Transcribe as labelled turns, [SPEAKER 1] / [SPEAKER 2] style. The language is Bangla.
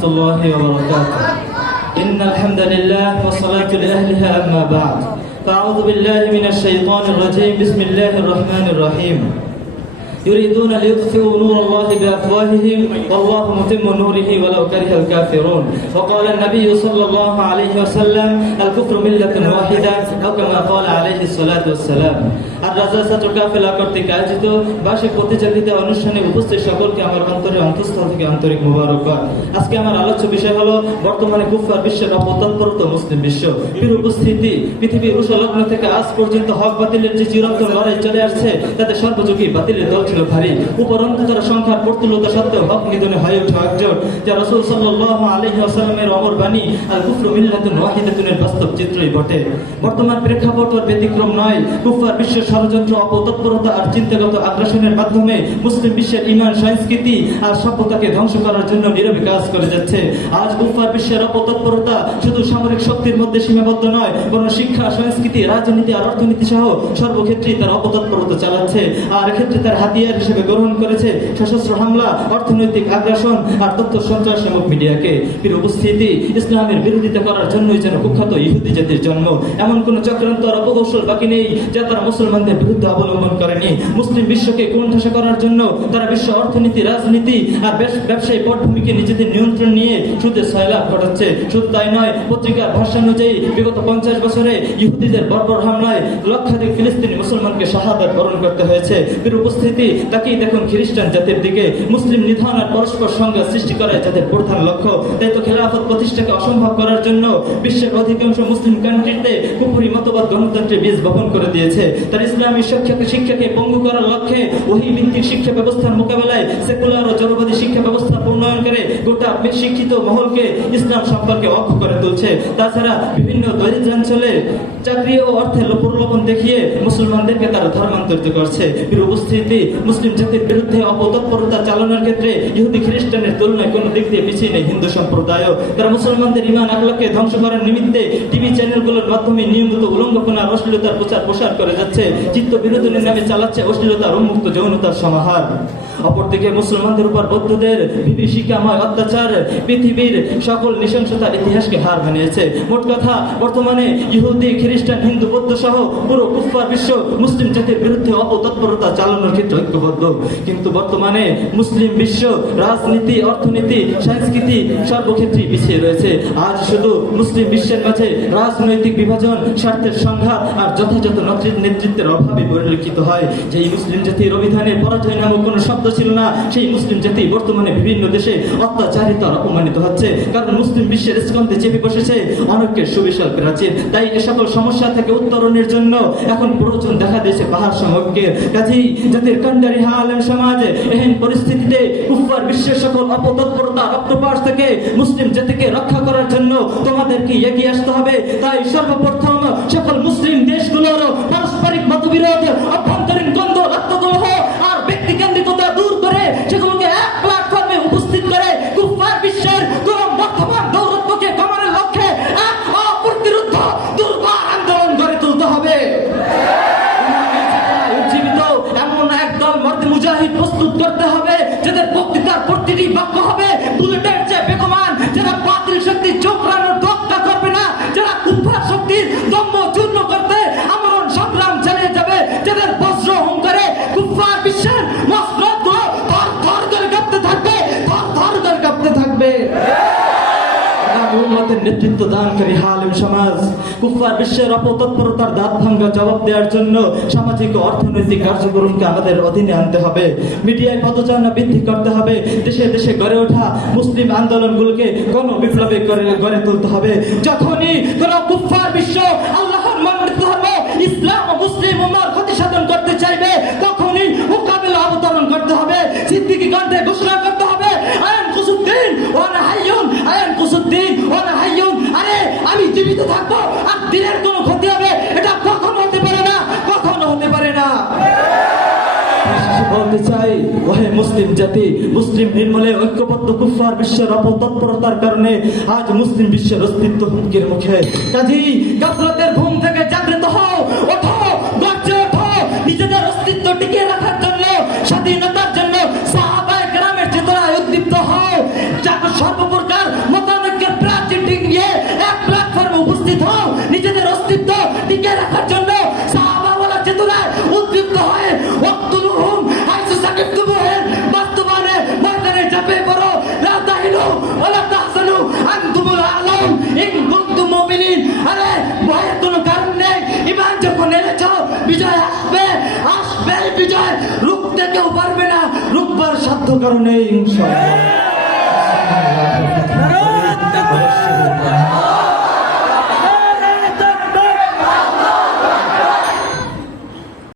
[SPEAKER 1] ورحمة الله وبركاته. إن الحمد لله والصلاة لأهلها أما بعد. فأعوذ بالله من الشيطان الرجيم. بسم الله الرحمن الرحيم. يريدون ليطفئوا نور الله بأفواههم والله متم نوره ولو كره الكافرون وقال النبي صلى الله عليه وسلم الكفر ملة واحدة أو كما قال عليه الصلاة والسلام আর রাজা ছাত্র কাফেলা কর্তৃক আয়োজিত বার্ষিক প্রতিযোগিতা অনুষ্ঠানে উপস্থিত সকলকে আমার অন্তরের অন্তঃস্থল থেকে আন্তরিক মোবারকবাদ আজকে আমার আলোচ্য বিষয় হলো বর্তমানে কুফার বিশ্বের অপতৎপরত মুসলিম বিশ্ব এর উপস্থিতি পৃথিবীর উষলগ্ন থেকে আজ পর্যন্ত হক বাতিলের যে চিরন্তন লড়াই চলে আসছে তাতে সর্বযোগী বাতিলের দল ছিল ভারী। উপরন্তু যারা সংখ্যার প্রতুলতা সত্ত্বেও হক নিধনে হয়ে ওঠে একজোট যা রসুল সাল্লাল্লাহু আলাইহি ওয়াসাল্লামের অমর বাণী আর কুফরু মিল্লাতুন ওয়াহিদাতুনের বাস্তব চিত্রই বটে। বর্তমান প্রেক্ষাপট ব্যতিক্রম নয়। কুফার বিশ্বের ষড়যন্ত্র, অপতৎপরতা আর চিন্তাগত আগ্রাসনের মাধ্যমে মুসলিম বিশ্বের ইমান সংস্কৃতি আর সভ্যতাকে ধ্বংস করার জন্য নীরবে কাজ করে যাচ্ছে। আজ কুফার বিশ্বের অপতৎপরতা শুধু সামরিক শক্তির মধ্যে সীমাবদ্ধ নয়, বরং শিক্ষা, সংস্কৃতি, রাজনীতি আর অর্থনীতি সহ সর্বক্ষেত্রেই তার অপতৎপরতা চালাচ্ছে। আর এক্ষেত্রে তার হাতিয়ার হিসেবে গ্রহণ করেছে সশস্ত্র হামলা, অর্থনৈতিক আগ্রাসন আর তথ্য সঞ্চার নামক মিডিয়াকে। এর উপস্থিতি ইসলামের বিরোধিতা করার জন্যই যেন কুখ্যাত ইহুদি জাতির জন্ম। এমন কোন চক্রান্ত আর অপকৌশল বাকি নেই যা তারা মুসলমানদের বিরুদ্ধে অবলম্বন করেনি। মুসলিম বিশ্বকে কোণঠাসা করার জন্য তারা বিশ্ব অর্থনীতি, রাজনীতি আর ব্যবসায়ী পটভূমিকে নিজেদের নিয়ন্ত্রণ নিয়ে সুদে সয়লাভ ঘটাচ্ছে শুধু তাই নয়, পত্রিকার ভাষ্য অনুযায়ী বিগত পঞ্চাশ বছরে ইহুদিদের বর্বর হামলায় লক্ষাধিক ফিলিস্তিনি মুসলমানকে শাহাদাত বরণ করতে হয়েছে। এর উপস্থিতি তাকেই দেখুন খ্রিস্টান জাতির দিকে, মুসলিম নিধন আর পরস্পর সংঘাত সৃষ্টি করায় যাদের প্রধান লক্ষ্য। তাই তো খেলাফত প্রতিষ্ঠাকে অসম্ভব করার জন্য বিশ্বের অধিকাংশ মুসলিম কান্ট্রিতে কুপুরি মতবাদ গণতন্ত্রের বীজ বপন করে দিয়েছে। তার ইসলামী শিক্ষাকে শিক্ষাকে পঙ্গু করার লক্ষ্যে ওহি ভিত্তিক শিক্ষা ব্যবস্থার মোকাবেলায় সেকুলার ও জনবাদী শিক্ষা ব্যবস্থা প্রণয়ন করে গোটা শিক্ষিত মহলকে ইসলাম সম্পর্কে অক্ষ করে তুলছে। তাছাড়া বিভিন্ন দরিদ্রাঞ্চলে চাকরি ও অর্থের প্রলোভন দেখিয়ে মুসলমানদেরকে তারা ধর্মান্তরিত করছে। এর উপস্থিতি মুসলিম জাতির বিরুদ্ধে অপতৎপরতা চালানোর ক্ষেত্রে ইহুদি খ্রিস্টানের তুলনায় কোনো দিক দিয়ে পিছিয়ে নেই হিন্দু সম্প্রদায়ও। তারা মুসলমানদের ইমান, আখলাকে ধ্বংস করার নিমিত্তে টিভি চ্যানেলগুলোর মাধ্যমে নিয়মিত উলঙ্গপনা আর অশ্লীলতার প্রচার প্রসার করে যাচ্ছে। চিত্ত বিনোদনের নামে চালাচ্ছে অশ্লীলতার উন্মুক্ত যৌনতার সমাহার। অপরদিকে মুসলমানদের উপর বৌদ্ধদের বিভীষিকাময় অত্যাচার, পৃথিবীর সকল নৃশংসতার ইতিহাসকে হার বানিয়েছে মোট কথা, বর্তমানে ইহুদি, খ্রিস্টান, হিন্দু, বৌদ্ধ সহ পুরো কুফার বিশ্ব মুসলিম জাতির বিরুদ্ধে অপতৎপরতা চালানোর ক্ষেত্রে ঐক্যবদ্ধ। কিন্তু বর্তমানে মুসলিম বিশ্ব রাজনীতি, অর্থনীতি, সংস্কৃতি সর্বক্ষেত্রেই পিছিয়ে রয়েছে। আজ শুধু মুসলিম বিশ্বের মাঝে রাজনৈতিক বিভাজন, স্বার্থের সংঘাত আর যথাযথ নেতৃ- নেতৃত্বের অভাবে পরিলক্ষিত হয়। যেই মুসলিম জাতির অভিধানে পরাজয় নামক কোনো শব্দ ছিল না। সেই মুসলিম জাতি বর্তমানে বিভিন্ন দেশে অত্যাচারিত আর অপমানিত হচ্ছে। কারণ মুসলিম বিশ্বের স্কন্ধে চেপে বসেছে অনেকের সুবিশাল প্রাচীর। তাই এ সকল সমস্যা থেকে উত্তরণের জন্য এখন প্রয়োজন দেখা দিয়েছে পাহাড় সমগ্রের কাজেই জাতির কান্ডারি হালেন সমাজে এহেন পরিস্থিতিতে কুফার বিশ্বের সকল অপতৎপরতা রক্তপাত থেকে মুসলিম জাতিকে রক্ষা করার জন্য তোমাদেরকে এগিয়ে আসতে হবে? তাই সর্বপ্রথম করতে হবে যাদের নেতৃত্ব দানকারী হালিম সমাজ কুফার বিশ্বের অপতৎপরতার দাঁত ভাঙ্গা জবাব দেওয়ার জন্য সামাজিক অর্থনৈতিক কার্যক্রমকে আমাদের অধীনে আনতে হবে। মিডিয়ায় পদচারণা বৃদ্ধি করতে হবে। দেশে দেশে গড়ে ওঠা মুসলিম আন্দোলনগুলোকে গণ বিপ্লবে গড়ে তুলতে হবে। যখনই কোন কুফার বিশ্ব আল্লাহর মনোনীত ধর্ম ইসলাম মুসলিম উম্মার মুসলিম জাতি, মুসলিম নির্মূলে ঐক্যবদ্ধ কুফার বিশ্বের অপতৎপরতার কারণে আজ মুসলিম বিশ্বের অস্তিত্ব হুমকির মুখে। কাজী গাফলতের ঘুম থেকে অন্ধকার নেই